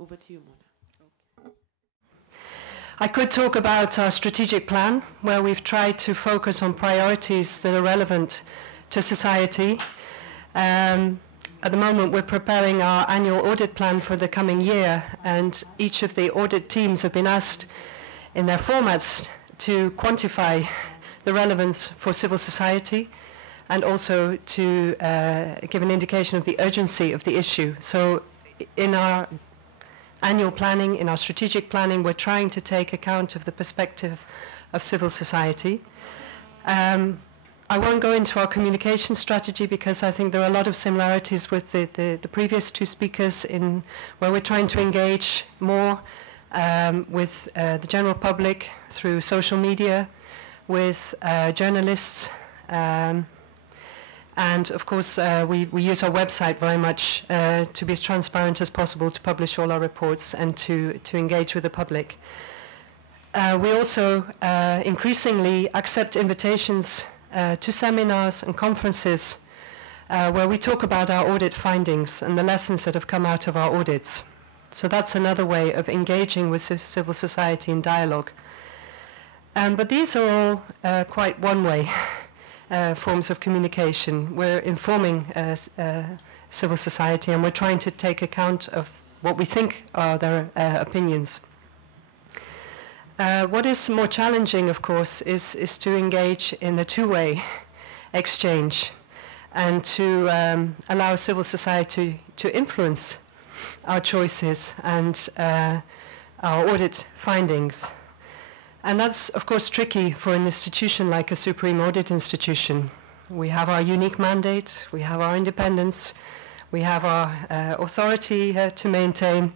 over to you, Mona. I could talk about our strategic plan, where we've tried to focus on priorities that are relevant to society. At the moment, we're preparing our annual audit plan for the coming year, and each of the audit teams have been asked in their formats to quantify the relevance for civil society and also to give an indication of the urgency of the issue. So in our annual planning, in our strategic planning, we're trying to take account of the perspective of civil society. I won't go into our communication strategy because I think there are a lot of similarities with the previous two speakers in where we're trying to engage more with the general public through social media, with journalists, and of course we use our website very much to be as transparent as possible, to publish all our reports and to engage with the public. We also increasingly accept invitations to seminars and conferences where we talk about our audit findings and the lessons that have come out of our audits. So that's another way of engaging with civil society in dialogue. But these are all quite one-way forms of communication. We're informing civil society, and we're trying to take account of what we think are their opinions. What is more challenging, of course, is to engage in a two-way exchange and to allow civil society to influence our choices and our audit findings. And that's, of course, tricky for an institution like a Supreme Audit Institution. We have our unique mandate, we have our independence, we have our authority to maintain.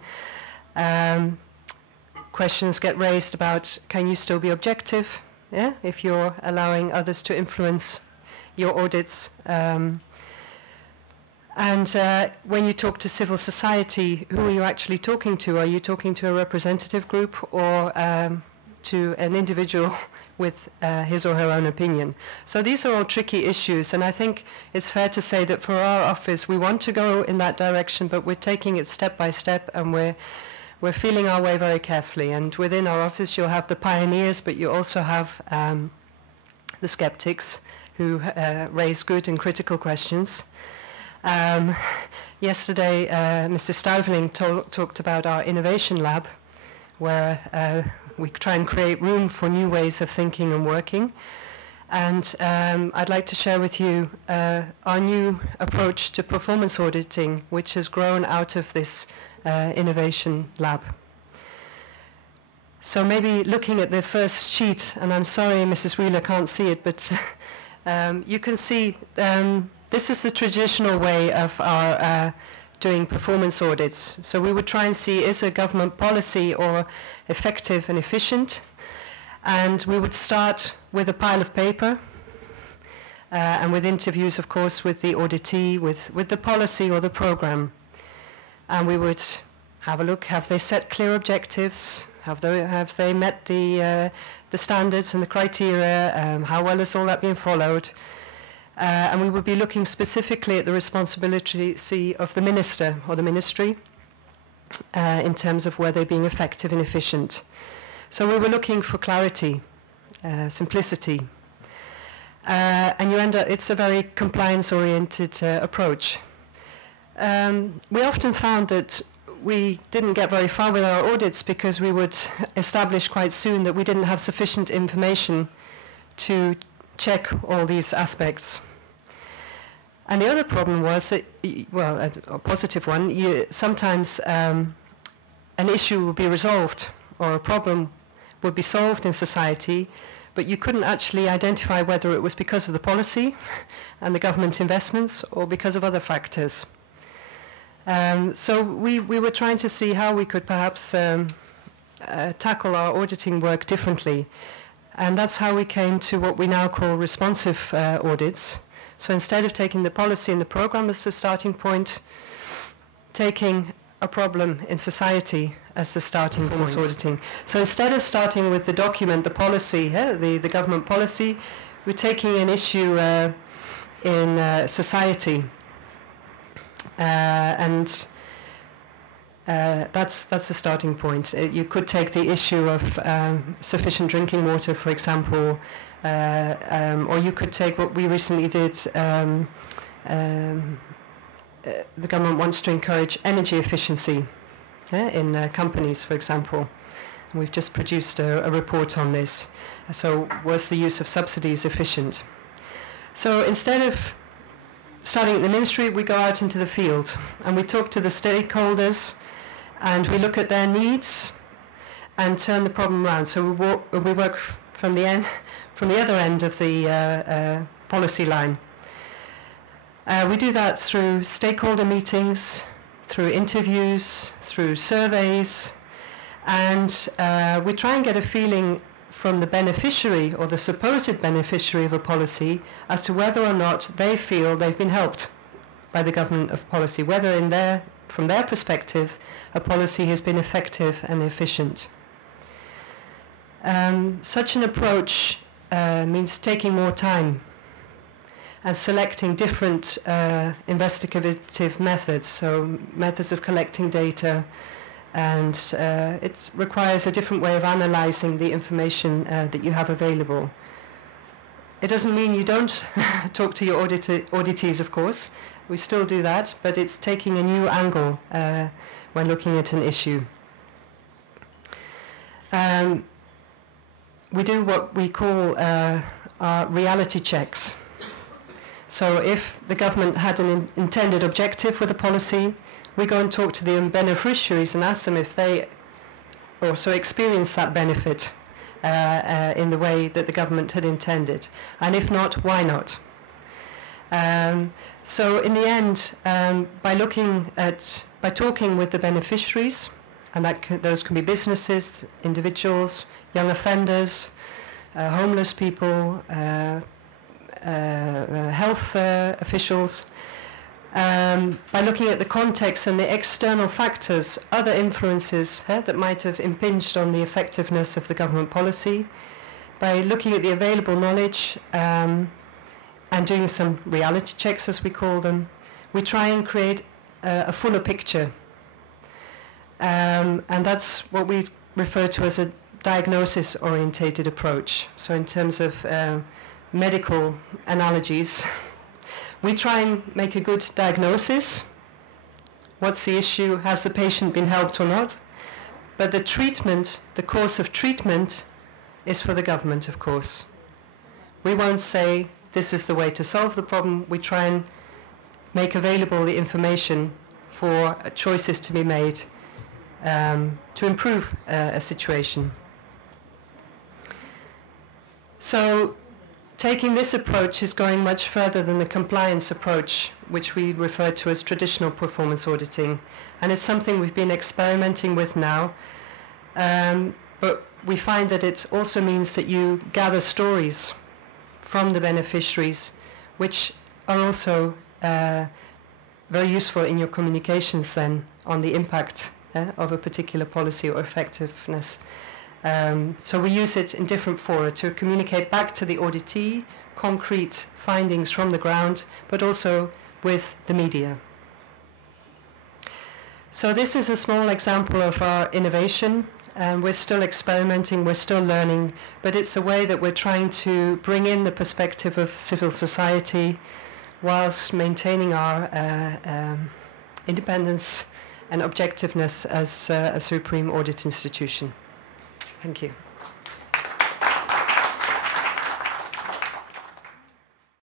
Questions get raised about, can you still be objective, if you're allowing others to influence your audits? And when you talk to civil society, who are you actually talking to? Are you talking to a representative group or to an individual with his or her own opinion? So these are all tricky issues, and I think it's fair to say that for our office, we want to go in that direction, but we're taking it step by step, and we're feeling our way very carefully. And within our office, you'll have the pioneers, but you also have the skeptics who raise good and critical questions. Yesterday, Mr. Stuyveling talked about our innovation lab, where we try and create room for new ways of thinking and working. And I'd like to share with you our new approach to performance auditing, which has grown out of this innovation lab. So maybe looking at the first sheet, and I'm sorry Mrs. Wheeler can't see it, but you can see this is the traditional way of our doing performance audits. So we would try and see, is a government policy or effective and efficient? And we would start with a pile of paper and with interviews, of course, with the auditee, with the policy or the program. And we would have a look, have they set clear objectives? Have they met the standards and the criteria? How well has all that been followed? And we would be looking specifically at the responsibility of the minister or the ministry in terms of where they're being effective and efficient. So we were looking for clarity, simplicity. And you end up, it's a very compliance-oriented approach. We often found that we didn't get very far with our audits because we would establish quite soon that we didn't have sufficient information to check all these aspects. And the other problem was that, well, a positive one, sometimes an issue would be resolved or a problem would be solved in society, but you couldn't actually identify whether it was because of the policy and the government investments or because of other factors. So we were trying to see how we could perhaps tackle our auditing work differently. And that's how we came to what we now call responsive audits. So instead of taking the policy and the program as the starting point, taking a problem in society as the starting point. Auditing. So instead of starting with the document, the policy, the government policy, we're taking an issue in society. And That's the starting point. You could take the issue of sufficient drinking water, for example, or you could take what we recently did. The government wants to encourage energy efficiency in companies, for example. We've just produced a report on this. So, was the use of subsidies efficient? So, instead of starting at the ministry, we go out into the field and we talk to the stakeholders and we look at their needs and turn the problem around. So we work from the other end of the policy line. We do that through stakeholder meetings, through interviews, through surveys, and we try and get a feeling from the beneficiary or the supposed beneficiary of a policy as to whether or not they feel they've been helped by the government of policy, whether from their perspective a policy has been effective and efficient. Such an approach means taking more time and selecting different investigative methods, so methods of collecting data, and it requires a different way of analyzing the information that you have available. It doesn't mean you don't talk to your auditees, of course. We still do that, but it's taking a new angle when looking at an issue. We do what we call our reality checks. So if the government had an intended objective with a policy, we go and talk to the beneficiaries and ask them if they also experience that benefit in the way that the government had intended. And if not, why not? So in the end, by talking with the beneficiaries, and those can be businesses, individuals, young offenders, homeless people, health officials, by looking at the context and the external factors, other influences that might have impinged on the effectiveness of the government policy, by looking at the available knowledge and doing some reality checks, as we call them, we try and create a fuller picture. And that's what we refer to as a diagnosis-orientated approach. So in terms of medical analogies, we try and make a good diagnosis. What's the issue? Has the patient been helped or not? But the treatment, the course of treatment, is for the government, of course. We won't say this is the way to solve the problem. We try and make available the information for choices to be made to improve a situation. So taking this approach is going much further than the compliance approach, which we refer to as traditional performance auditing. And it's something we've been experimenting with now. But we find that it also means that you gather stories from the beneficiaries, which are also very useful in your communications then on the impact of a particular policy or effectiveness. So we use it in different fora to communicate back to the auditee concrete findings from the ground, but also with the media. So this is a small example of our innovation. We're still experimenting, we're still learning, but it's a way that we're trying to bring in the perspective of civil society whilst maintaining our independence and objectiveness as a supreme audit institution. Thank you.